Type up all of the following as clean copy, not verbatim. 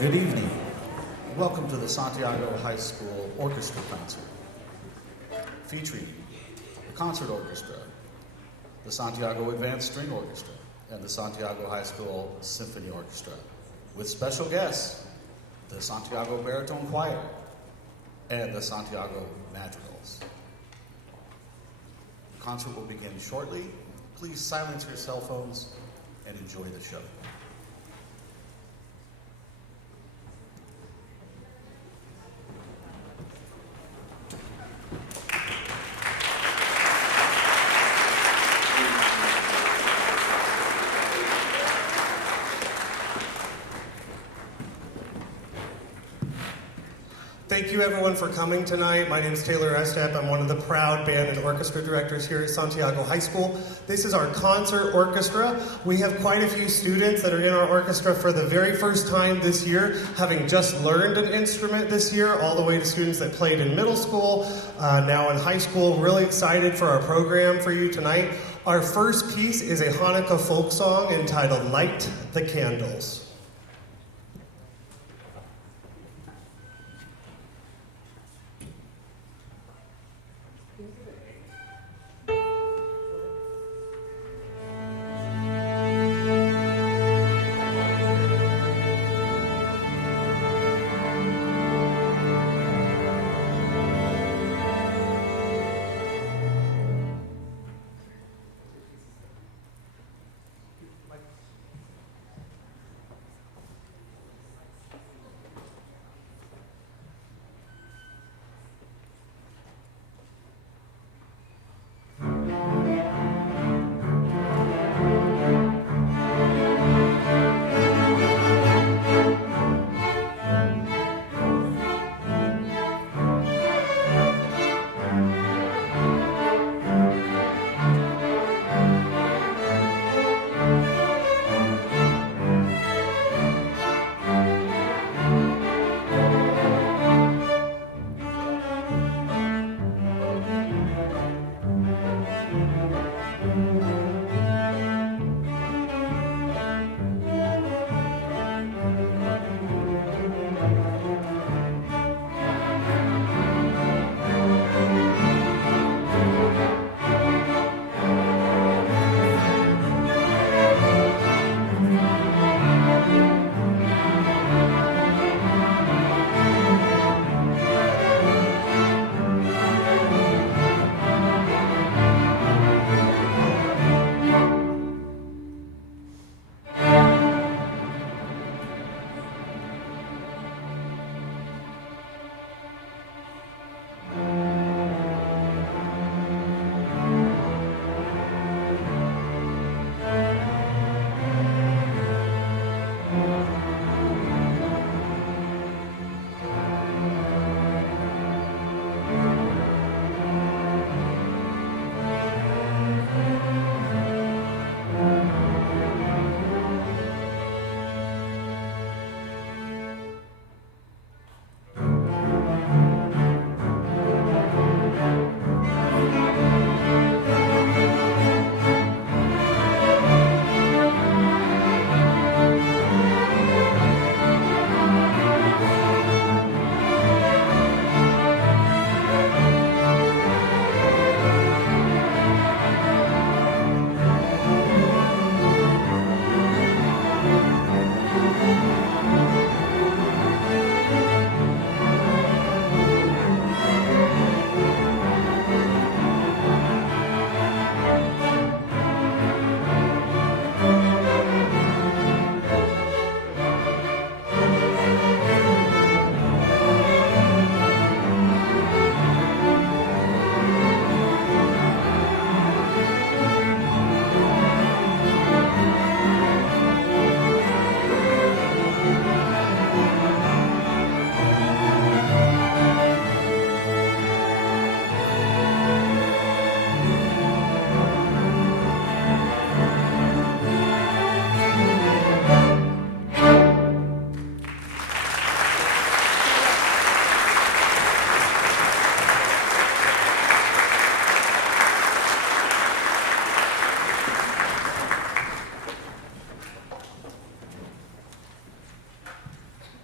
Good evening. Welcome to the Santiago High School Orchestra Concert, featuring the Concert Orchestra, the Santiago Advanced String Orchestra, and the Santiago High School Symphony Orchestra, with special guests, the Santiago Baritone Choir, and the Santiago Madrigals. The concert will begin shortly. Please silence your cell phones and enjoy the show. Thank you everyone for coming tonight. My name is Taylor Estep. I'm one of the proud band and orchestra directors here at Santiago High School. This is our concert orchestra. We have quite a few students that are in our orchestra for the very first time this year, having just learned an instrument this year, all the way to students that played in middle school, now in high school. Really excited for our program for you tonight. Our first piece is a Hanukkah folk song entitled Light the Candles.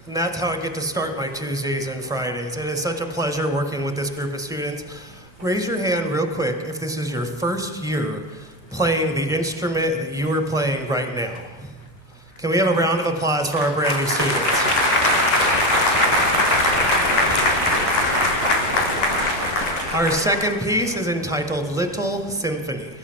And that's how I get to start my Tuesdays and Fridays. It is such a pleasure working with this group of students. Raise your hand real quick if this is your first year playing the instrument that you are playing right now. Can we have a round of applause for our brand new students? Our second piece is entitled Little Symphony.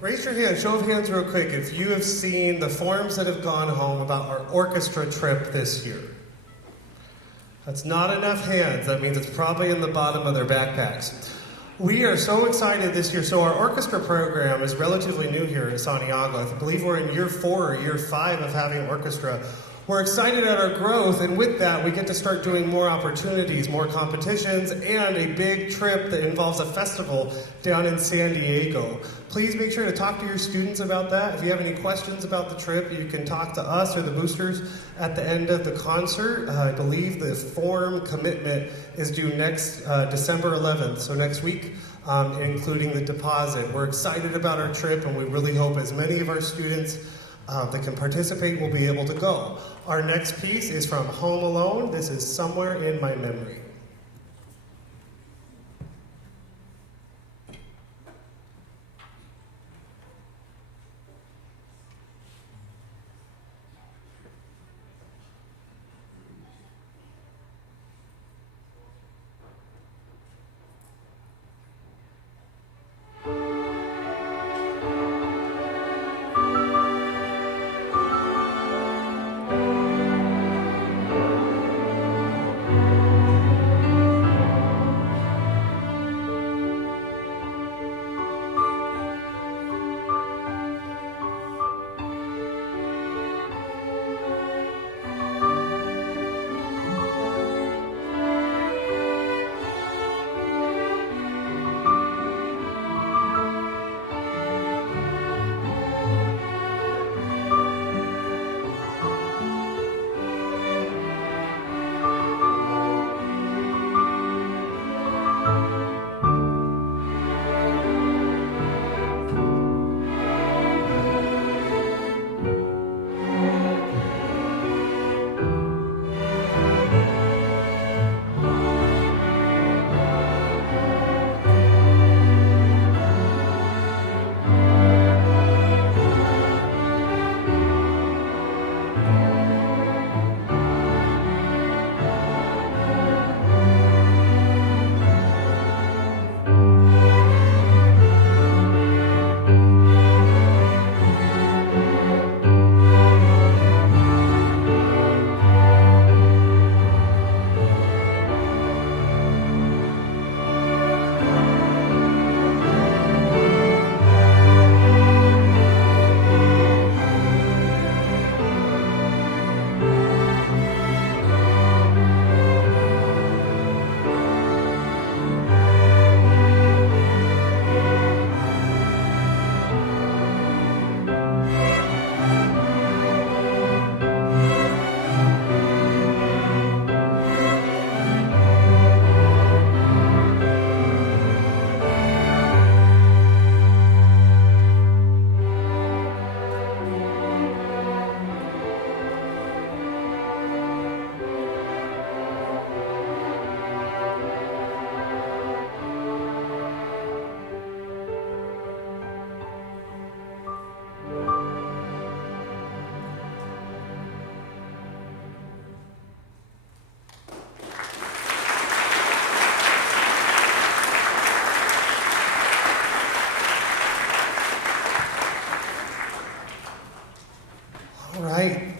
Raise your hand, show of hands real quick, if you have seen the forms that have gone home about our orchestra trip this year. That's not enough hands. That means it's probably in the bottom of their backpacks. We are so excited this year. So our orchestra program is relatively new here at Santiago. I believe we're in year 4 or year 5 of having orchestra. We're excited at our growth, and with that, we get to start doing more opportunities, more competitions, and a big trip that involves a festival down in San Diego. Please make sure to talk to your students about that. If you have any questions about the trip, you can talk to us or the boosters at the end of the concert. I believe the form commitment is due next December 11th, so next week, including the deposit. We're excited about our trip, and we really hope as many of our students that can participate will be able to go. Our next piece is from Home Alone. This is Somewhere in My Memory.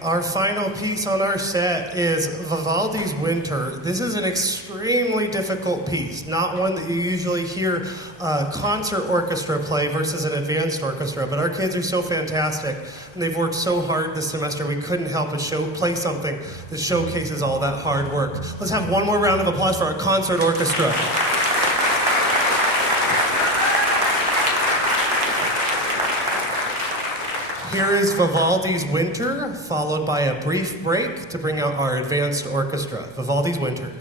Our final piece on our set is Vivaldi's Winter. This is an extremely difficult piece, not one that you usually hear a concert orchestra play versus an advanced orchestra, but our kids are so fantastic, and they've worked so hard this semester, we couldn't help but play something that showcases all that hard work. Let's have one more round of applause for our concert orchestra. Here is Vivaldi's Winter, followed by a brief break to bring out our advanced orchestra. Vivaldi's Winter.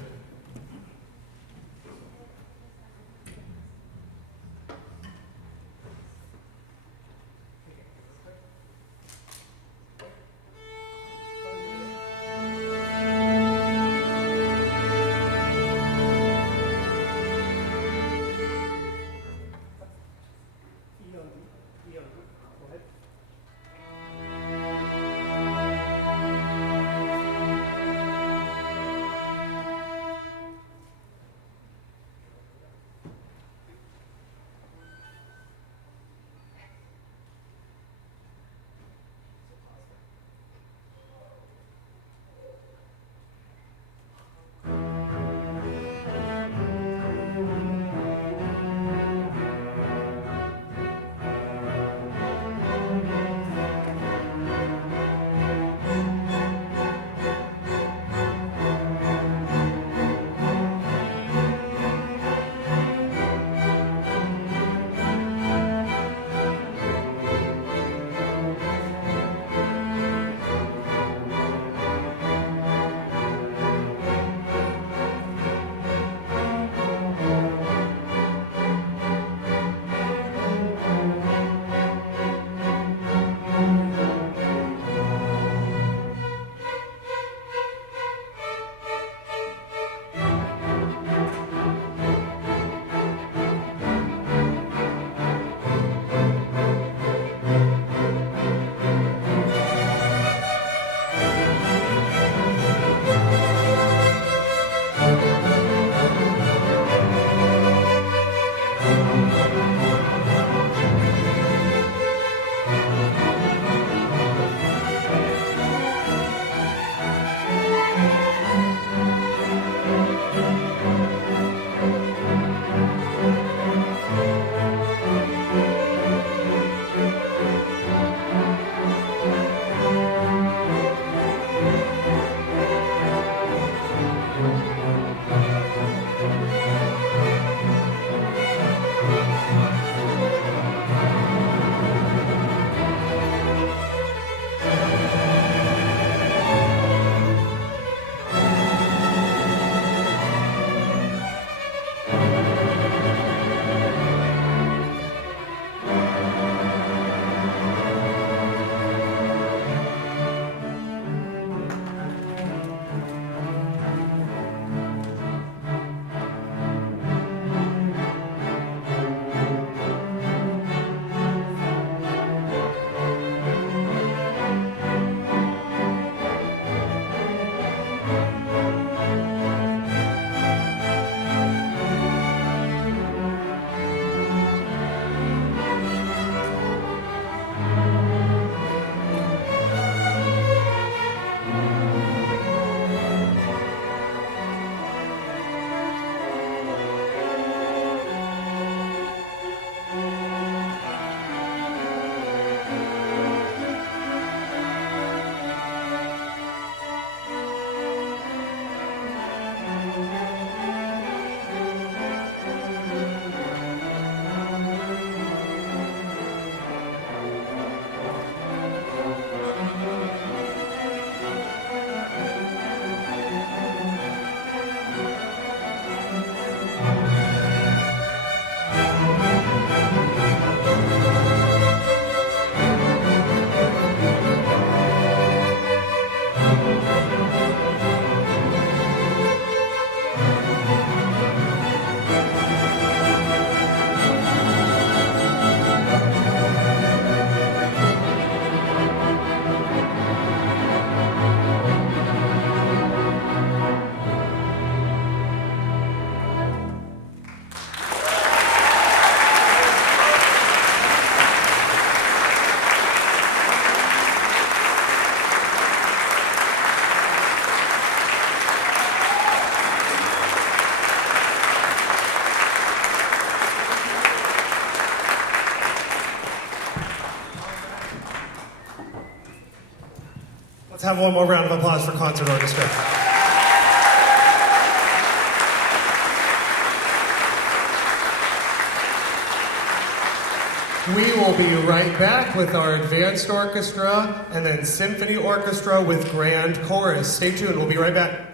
Let's have one more round of applause for concert orchestra. We will be right back with our advanced orchestra and then symphony orchestra with grand chorus. Stay tuned, we'll be right back.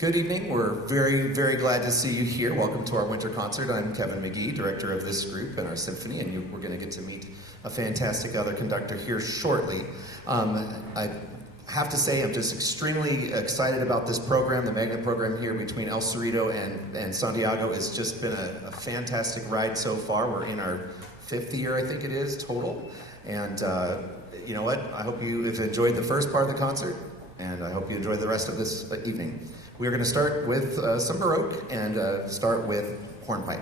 Good evening. We're very, very glad to see you here. Welcome to our winter concert. I'm Kevin McGee, director of this group and our symphony, and we're going to get to meet a fantastic other conductor here shortly. I have to say I'm just extremely excited about this program. The magnet program here between El Cerrito and Santiago has just been a fantastic ride so far. We're in our 5th year, I think it is, total. And you know what? I hope you have enjoyed the first part of the concert, and I hope you enjoy the rest of this evening. We're going to start with some Baroque and start with hornpipe.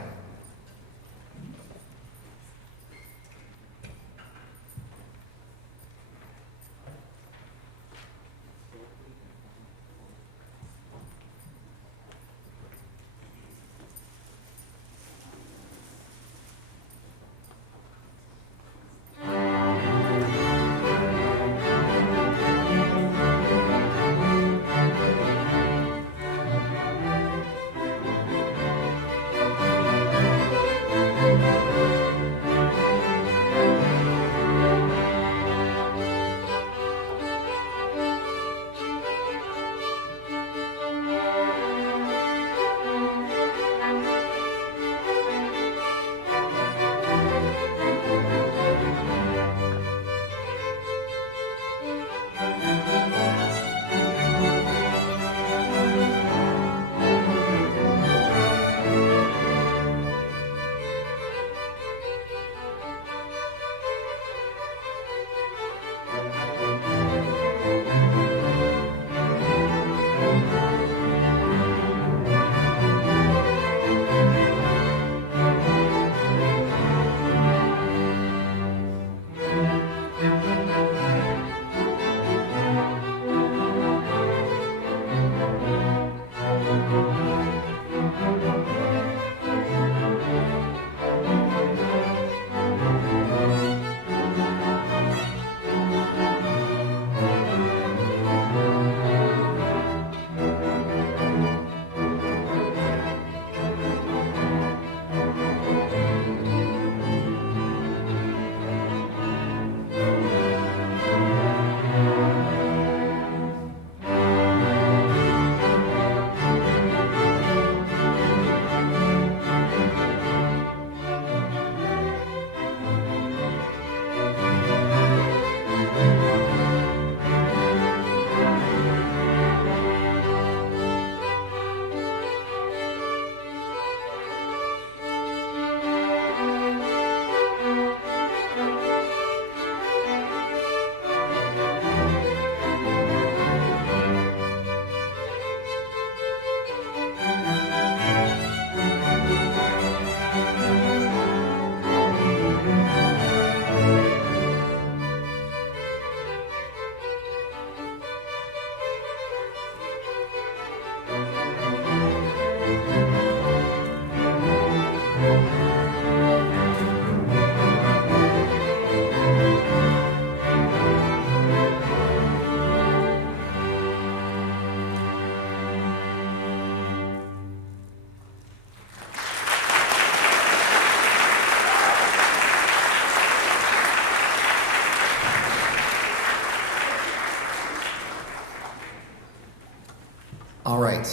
All right.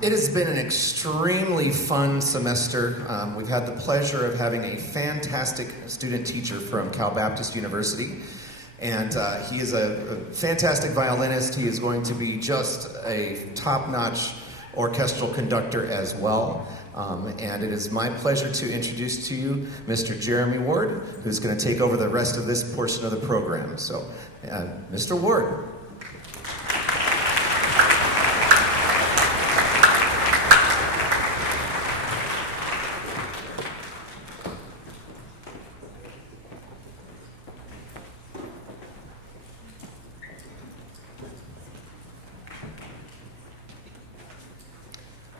It has been an extremely fun semester. We've had the pleasure of having a fantastic student teacher from Cal Baptist University. And he is a fantastic violinist. He is going to be just a top-notch orchestral conductor as well. And it is my pleasure to introduce to you Mr. Jeremy Ward, who's going to take over the rest of this portion of the program. So, Mr. Ward.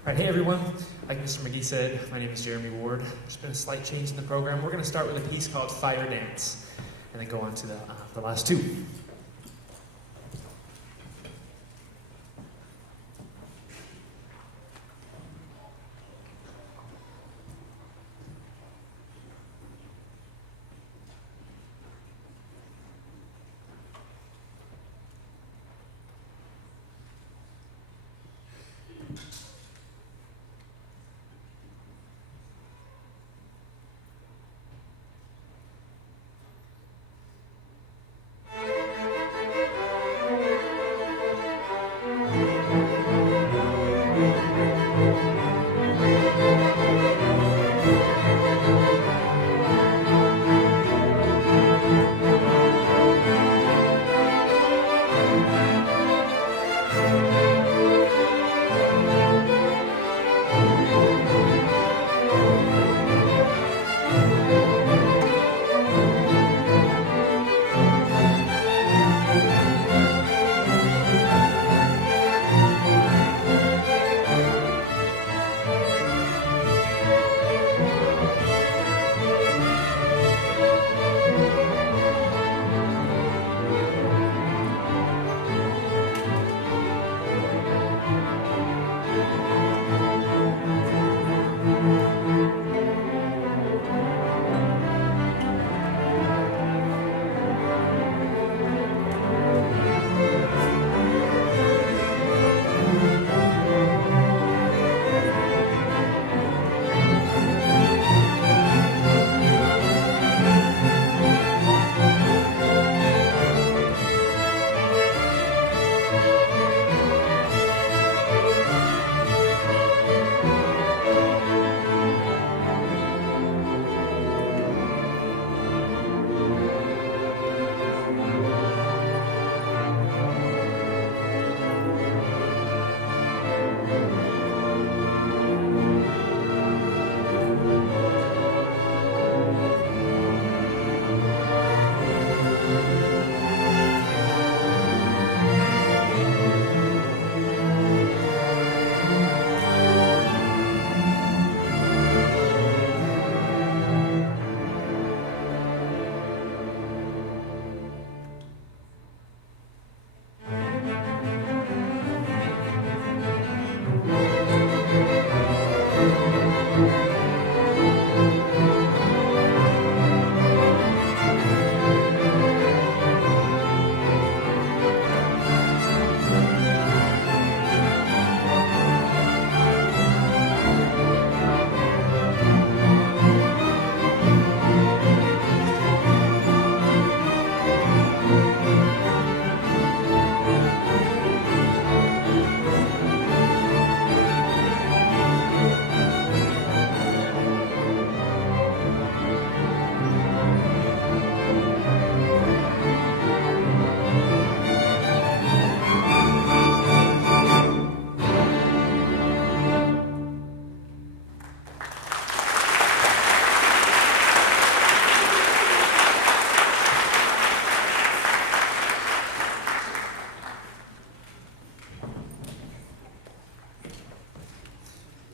All right, hey everyone. Like Mr. McGee said, my name is Jeremy Ward. There's been a slight change in the program. We're going to start with a piece called Fire Dance, and then go on to the last two.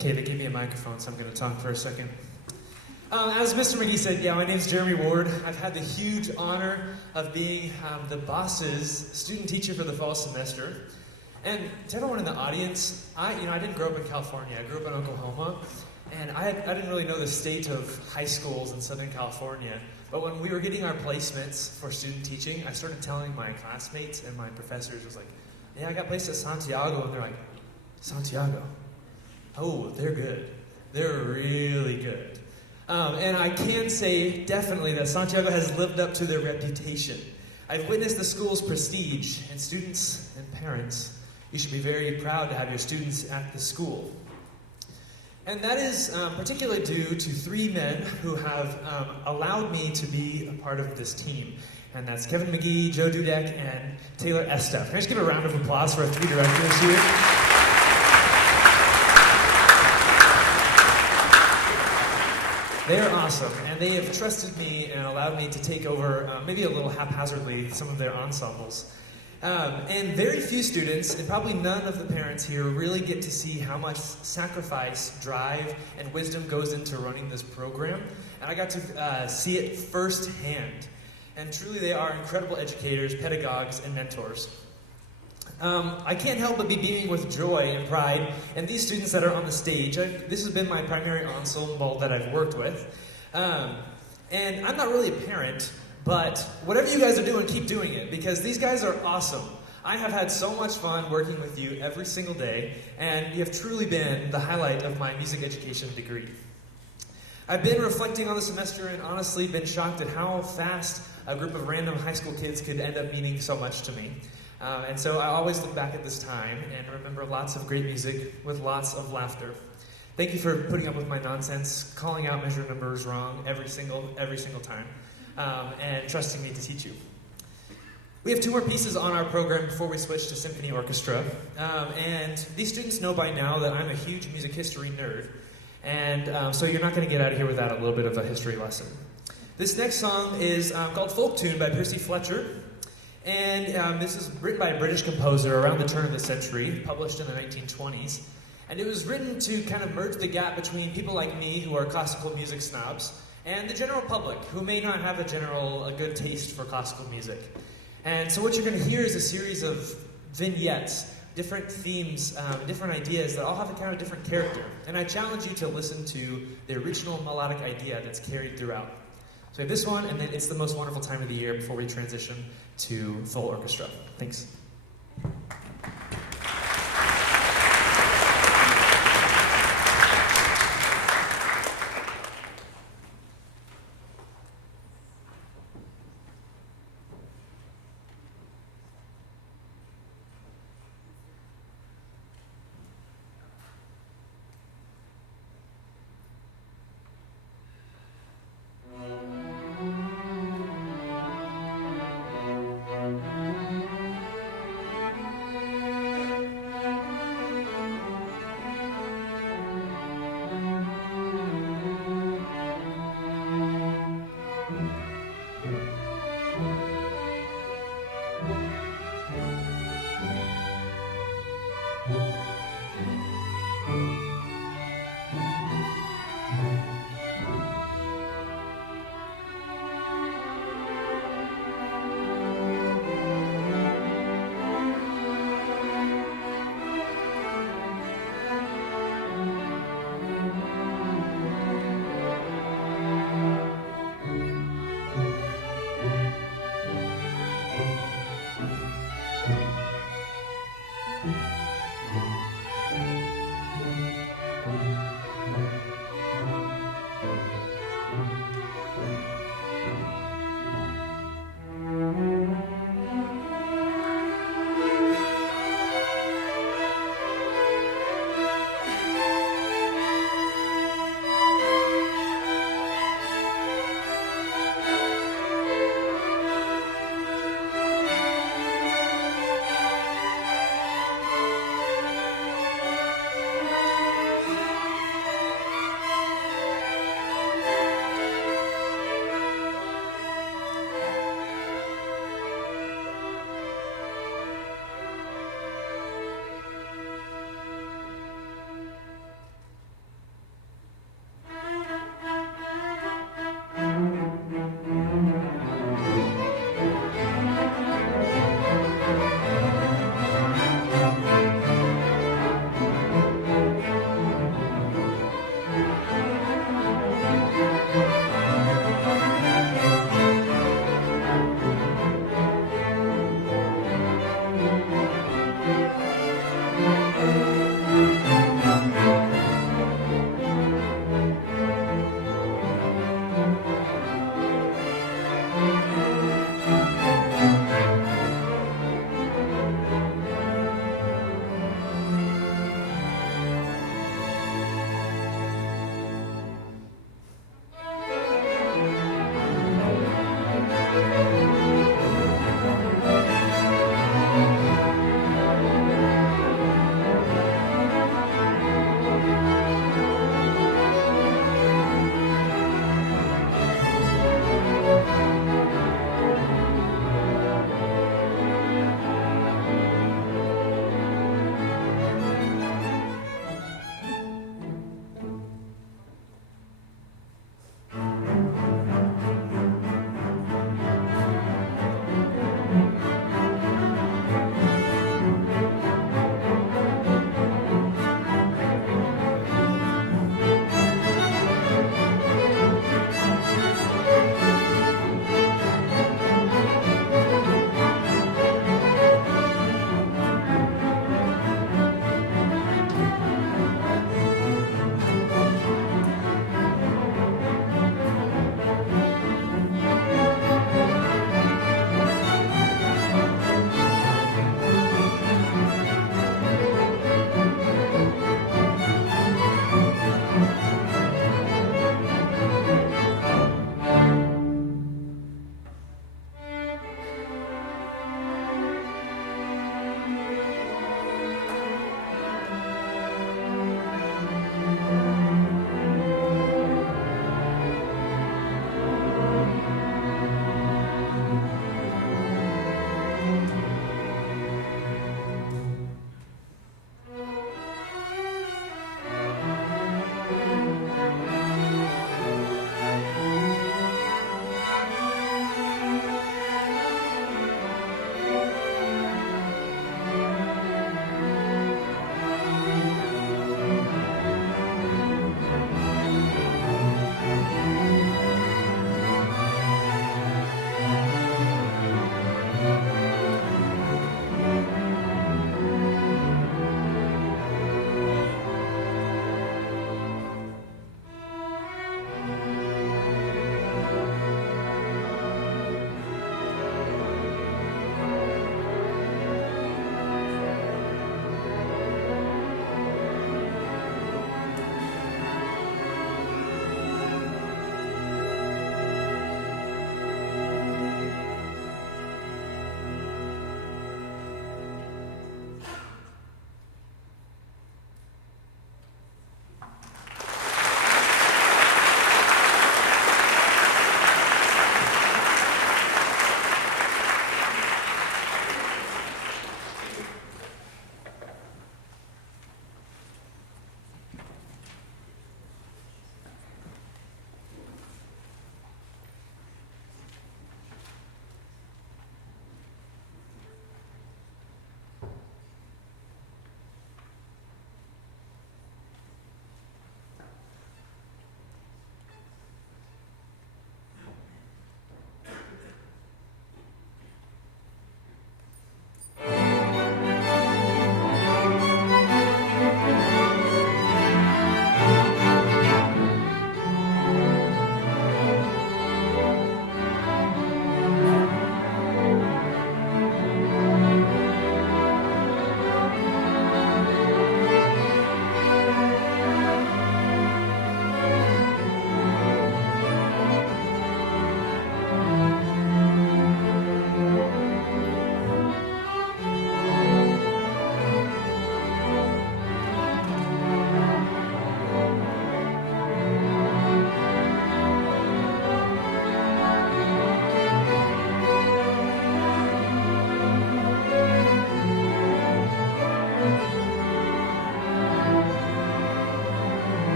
Okay, they gave me a microphone, so I'm going to talk for a second. As Mr. McGee said, my name's Jeremy Ward. I've had the huge honor of being the boss's student teacher for the fall semester. And to everyone in the audience, I didn't grow up in California. I grew up in Oklahoma, and I didn't really know the state of high schools in Southern California. But when we were getting our placements for student teaching, I started telling my classmates and my professors, was like, yeah, I got placed at Santiago, and they're like, Santiago? Oh, they're good. They're really good. And I can say definitely that Santiago has lived up to their reputation. I've witnessed the school's prestige, and students and parents, you should be very proud to have your students at the school. And that is particularly due to three men who have allowed me to be a part of this team. And that's Kevin McGee, Joe Dudek, and Taylor Estef. Can I just give a round of applause for our three directors here? They are awesome, and they have trusted me and allowed me to take over, maybe a little haphazardly, some of their ensembles. And very few students, and probably none of the parents here, really get to see how much sacrifice, drive, and wisdom goes into running this program. And I got to see it firsthand. And truly, they are incredible educators, pedagogues, and mentors. I can't help but be beaming with joy and pride, and these students that are on the stage, this has been my primary ensemble that I've worked with. And I'm not really a parent, but whatever you guys are doing, keep doing it, because these guys are awesome. I have had so much fun working with you every single day, and you have truly been the highlight of my music education degree. I've been reflecting on the semester and honestly been shocked at how fast a group of random high school kids could end up meaning so much to me. And so I always look back at this time and remember lots of great music with lots of laughter. Thank you for putting up with my nonsense, calling out measure numbers wrong every single time, and trusting me to teach you. We have 2 more pieces on our program before we switch to Symphony Orchestra. And these students know by now that I'm a huge music history nerd. And so you're not going to get out of here without a little bit of a history lesson. This next song is called Folk Tune by Percy Fletcher. And this is written by a British composer around the turn of the century, published in the 1920s. And it was written to kind of merge the gap between people like me, who are classical music snobs, and the general public, who may not have a good taste for classical music. And so what you're going to hear is a series of vignettes, different themes, different ideas that all have a kind of different character. And I challenge you to listen to the original melodic idea that's carried throughout. So we have this one, and then It's the Most Wonderful Time of the Year before we transition to full orchestra. Thanks.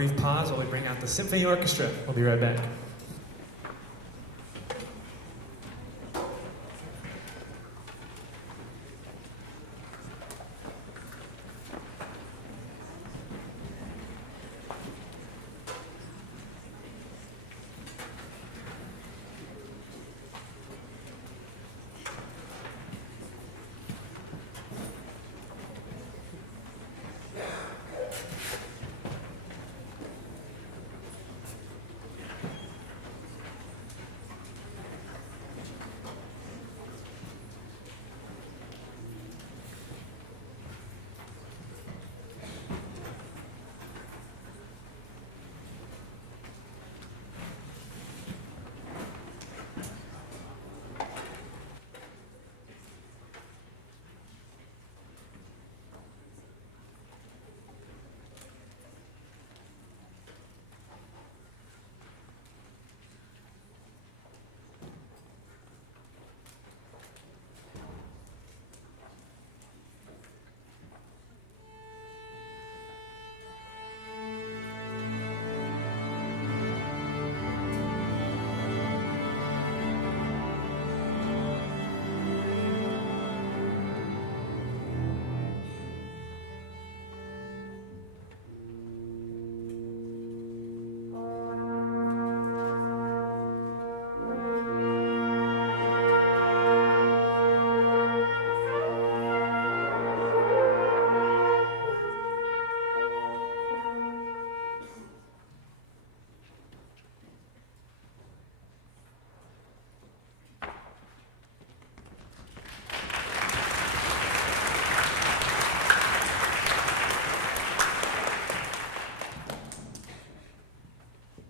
brief pause while we bring out the Symphony Orchestra. We'll be right back.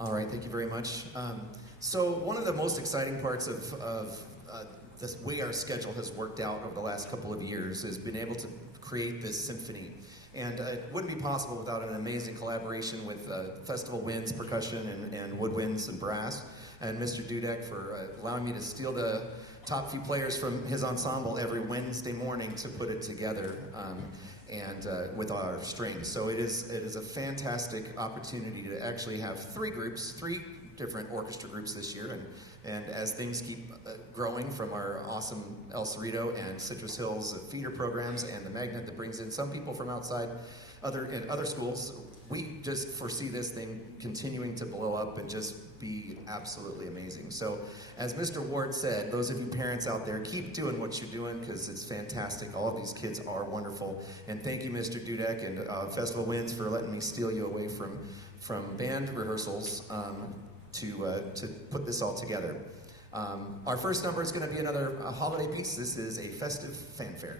All right, thank you very much. So one of the most exciting parts of the way our schedule has worked out over the last couple of years is been able to create this symphony. And it wouldn't be possible without an amazing collaboration with Festival Winds Percussion and Woodwinds and Brass, and Mr. Dudek for allowing me to steal the top few players from his ensemble every Wednesday morning to put it together. And with our strings. So it is a fantastic opportunity to actually have three different orchestra groups this year, and as things keep growing from our awesome El Cerrito and Citrus Hills feeder programs and the magnet that brings in some people from outside in other schools, we just foresee this thing continuing to blow up and just be absolutely amazing. So as Mr. Ward said, those of you parents out there, keep doing what you're doing because it's fantastic. All of these kids are wonderful. And thank you, Mr. Dudek and Festival Winds, for letting me steal you away from band rehearsals to put this all together. Our first number is going to be another holiday piece. This is a festive fanfare.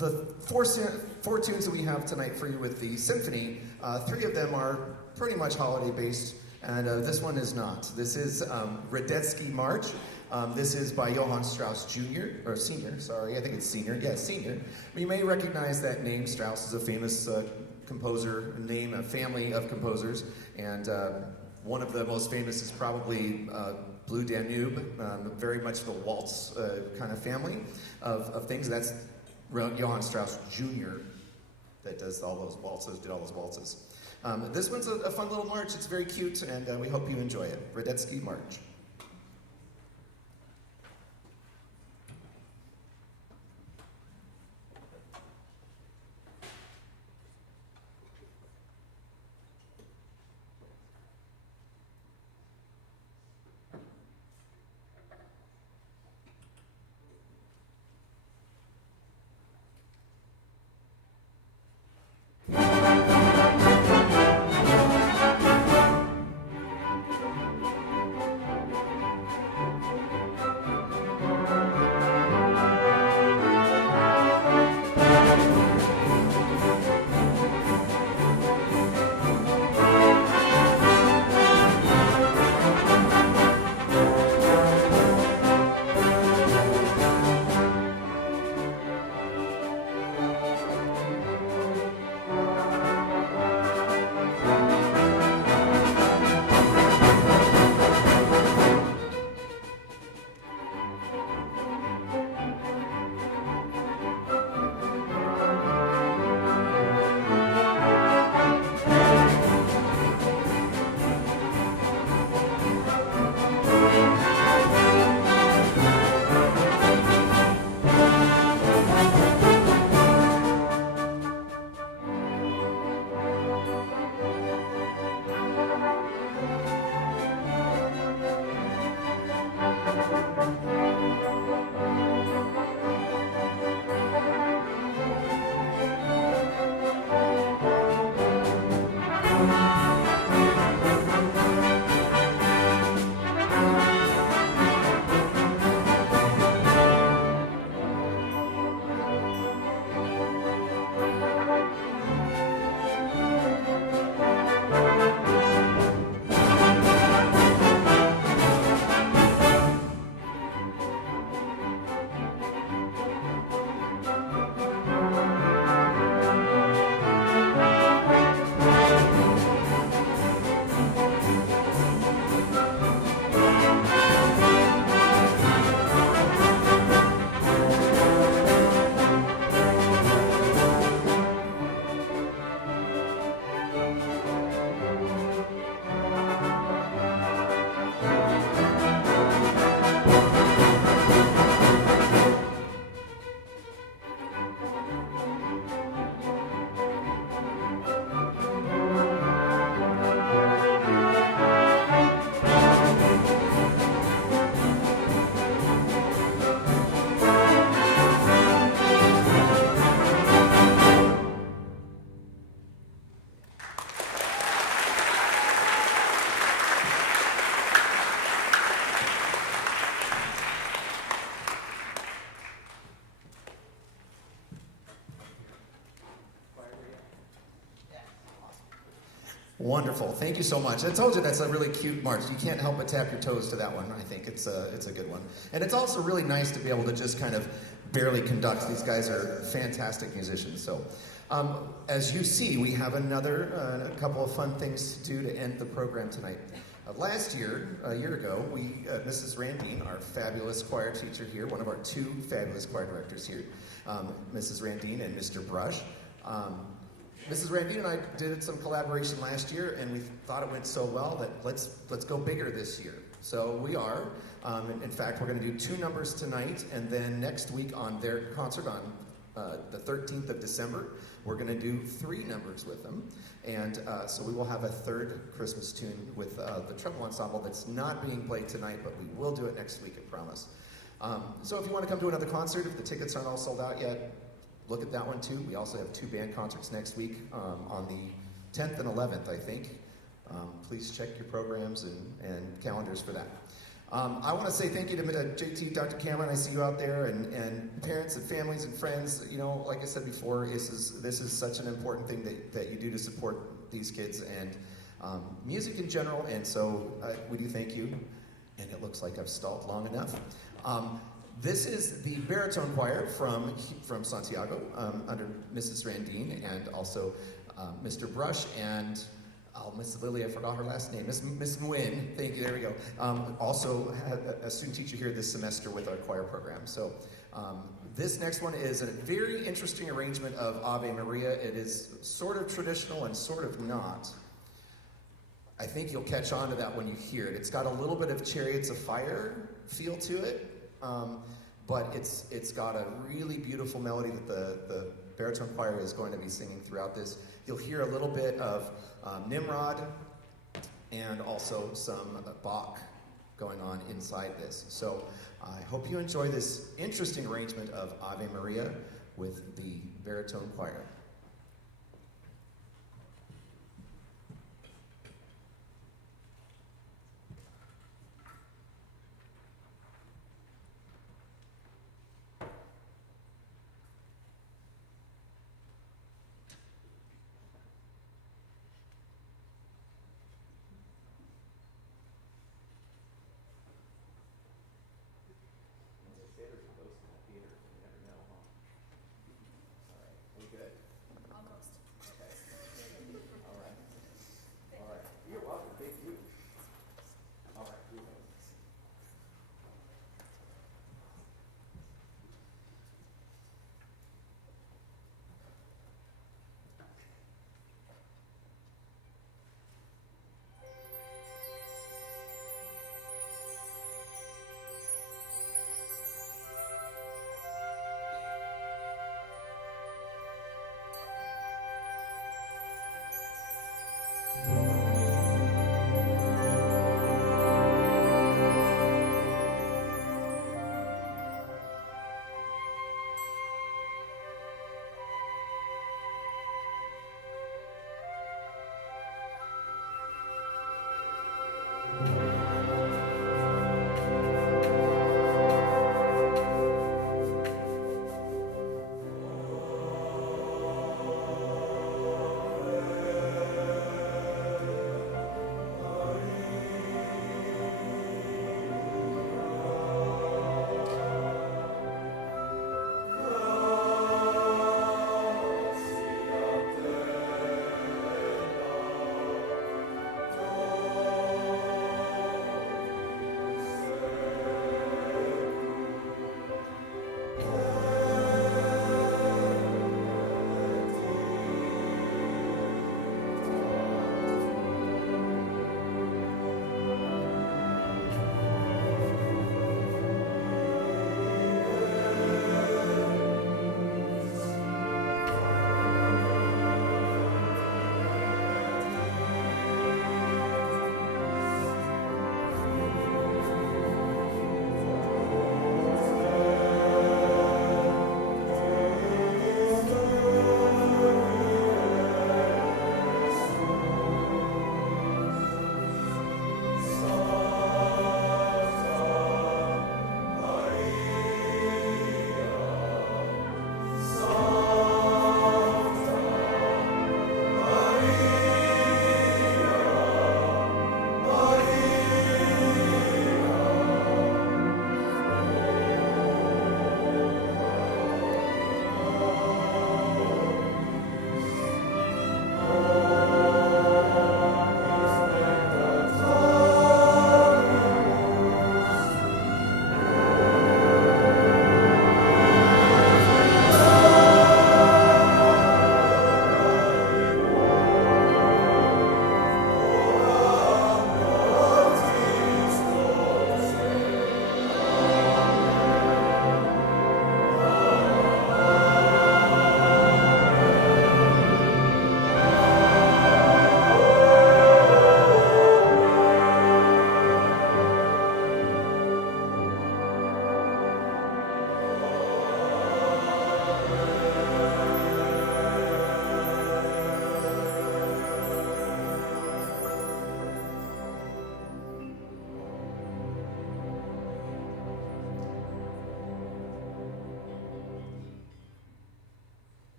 the four tunes that we have tonight for you with the Symphony, 3 of them are pretty much holiday-based, and this one is not. This is Radetzky March. This is by Johann Strauss Jr., or Senior, sorry, I think it's Senior. Yeah, Senior. You may recognize that name. Strauss is a famous composer, name, a family of composers, and one of the most famous is probably Blue Danube, very much the waltz kind of family of things. That's Johann Strauss Jr. that does all those waltzes, did all those waltzes. This one's a fun little march. It's very cute, and we hope you enjoy it. Radetzky March. Wonderful. Thank you so much. I told you that's a really cute march. You can't help but tap your toes to that one. I think it's a good one. And it's also really nice to be able to just kind of barely conduct. These guys are fantastic musicians. So as you see, we have a couple of fun things to do to end the program tonight. Last year, a year ago, Mrs. Randine, our fabulous choir teacher here, one of our 2 fabulous choir directors here, Mrs. Randine and Mr. Brush, Mrs. Randine and I did some collaboration last year, and we thought it went so well that let's go bigger this year. So we are. In fact, we're going to do 2 numbers tonight, and then next week on their concert on the 13th of December, we're going to do 3 numbers with them. And so we will have a 3rd Christmas tune with the treble ensemble that's not being played tonight, but we will do it next week, I promise. So if you want to come to another concert, if the tickets aren't all sold out yet, look at that one too. We also have 2 band concerts next week on the 10th and 11th, I think. Please check your programs and calendars for that. I want to say thank you to JT, Dr. Cameron. I see you out there, and parents and families and friends. You know, like I said before, this is such an important thing that you do to support these kids and music in general. And so we do thank you. And it looks like I've stalled long enough. This is the baritone choir from Santiago under Mrs. Randine and also Mr. Brush and Miss Lily, I forgot her last name. Miss Nguyen, thank you, there we go. Also had a student teacher here this semester with our choir program. So this next one is a very interesting arrangement of Ave Maria. It is sort of traditional and sort of not. I think you'll catch on to that when you hear it. It's got a little bit of Chariots of Fire feel to it, but it's got a really beautiful melody that the baritone choir is going to be singing throughout this. You'll hear a little bit of Nimrod and also some Bach going on inside this. So I hope you enjoy this interesting arrangement of Ave Maria with the baritone choir. There's ghosts in the theater. You never know, huh? All right, we good?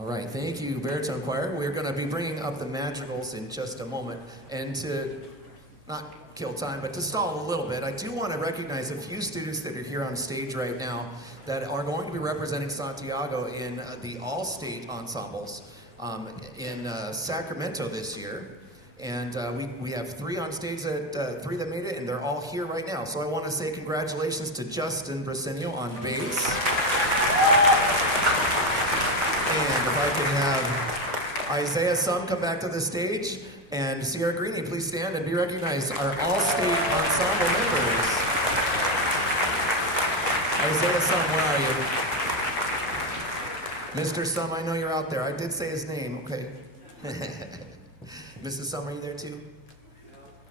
All right, thank you, Baritone Choir. We're going to be bringing up the madrigals in just a moment. And to not kill time, but to stall a little bit, I do want to recognize a few students that are here on stage right now that are going to be representing Santiago in the all-state ensembles in Sacramento this year. And we have 3 on stage, 3 that made it, and they're all here right now. So I want to say congratulations to Justin Brasenio on bass. And if I can have Isaiah Sum come back to the stage, and Sierra Greeny, please stand and be recognized, our all-state ensemble members. Isaiah Sum, where are you? Mr. Sum, I know you're out there. I did say his name, okay. Mrs. Sum, are you there too?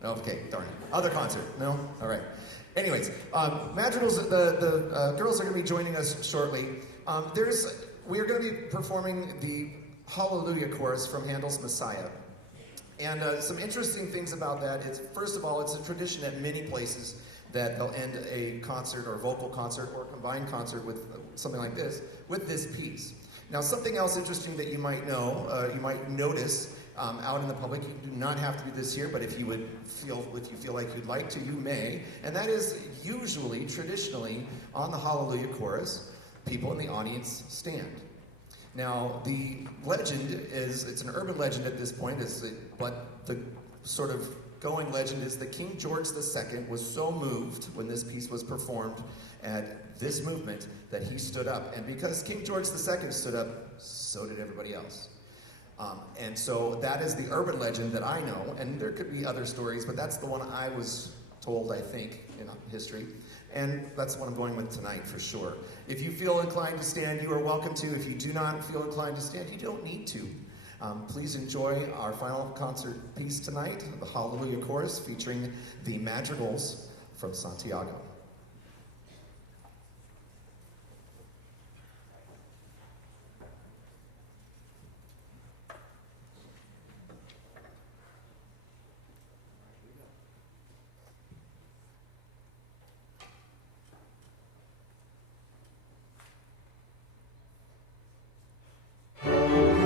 No. Okay, darn it. Other concert? No? All right. Anyways, madrigals, the girls are going to be joining us shortly. We are going to be performing the Hallelujah chorus from Handel's Messiah. And some interesting things about that is, first of all, it's a tradition at many places that they'll end a concert or vocal concert or combined concert with something like this, with this piece. Now, something else interesting that you might know, you might notice out in the public, you do not have to do this here, but if you feel like you'd like to, you may. And that is usually, traditionally, on the Hallelujah chorus, people in the audience stand. Now, the legend is, it's an urban legend at this point, but the sort of going legend is that King George II was so moved when this piece was performed at this movement that he stood up. And because King George II stood up, so did everybody else. And so that is the urban legend that I know, and there could be other stories, but that's the one I was told, I think, in history. And that's what I'm going with tonight for sure. If you feel inclined to stand, you are welcome to. If you do not feel inclined to stand, you don't need to. Please enjoy our final concert piece tonight, the Hallelujah Chorus, featuring the madrigals from Santiago. Hallelujah.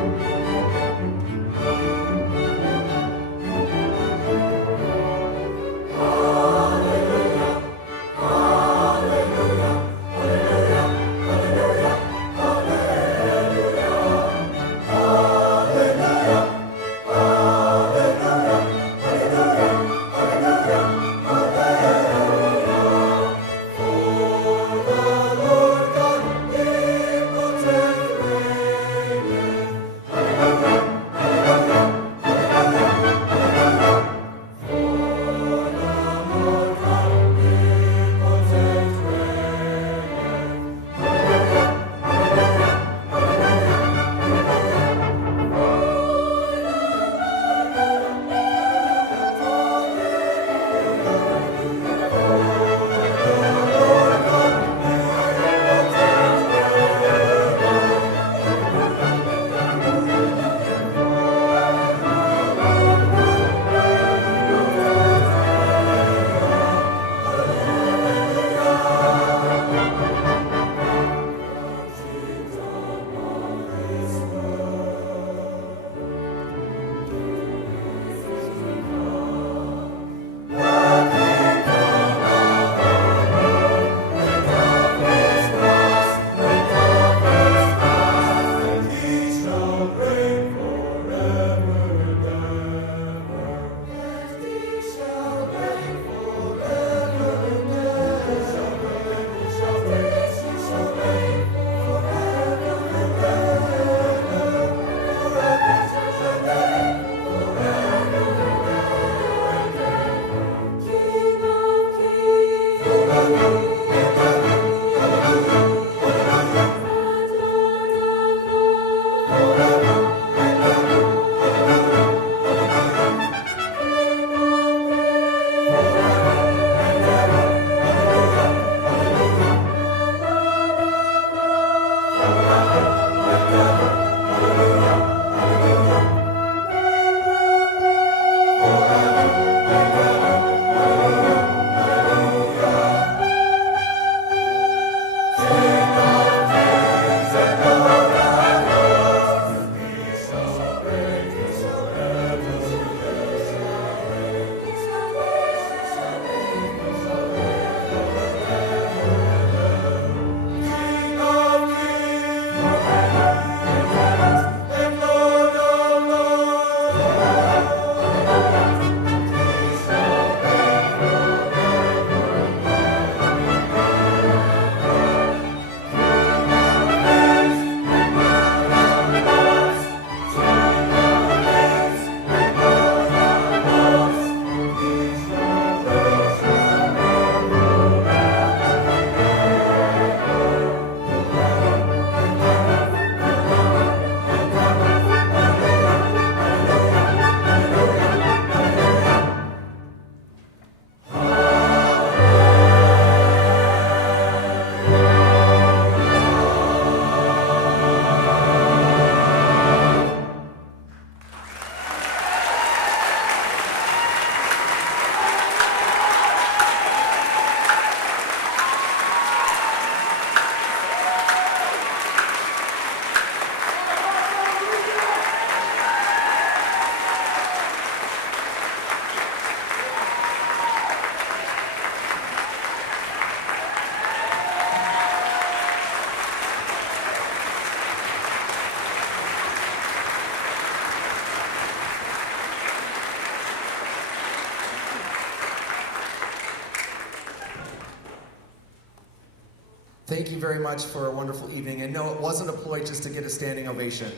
very much for a wonderful evening. And no, it wasn't a ploy just to get a standing ovation.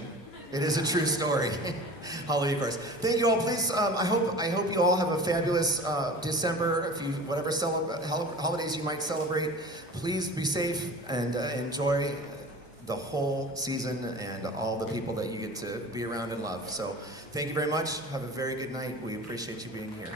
It is a true story. Hallelujah, of course. Thank you all. Please, I hope you all have a fabulous December. If you whatever holidays you might celebrate, please be safe and enjoy the whole season and all the people that you get to be around and love. So, thank you very much. Have a very good night. We appreciate you being here.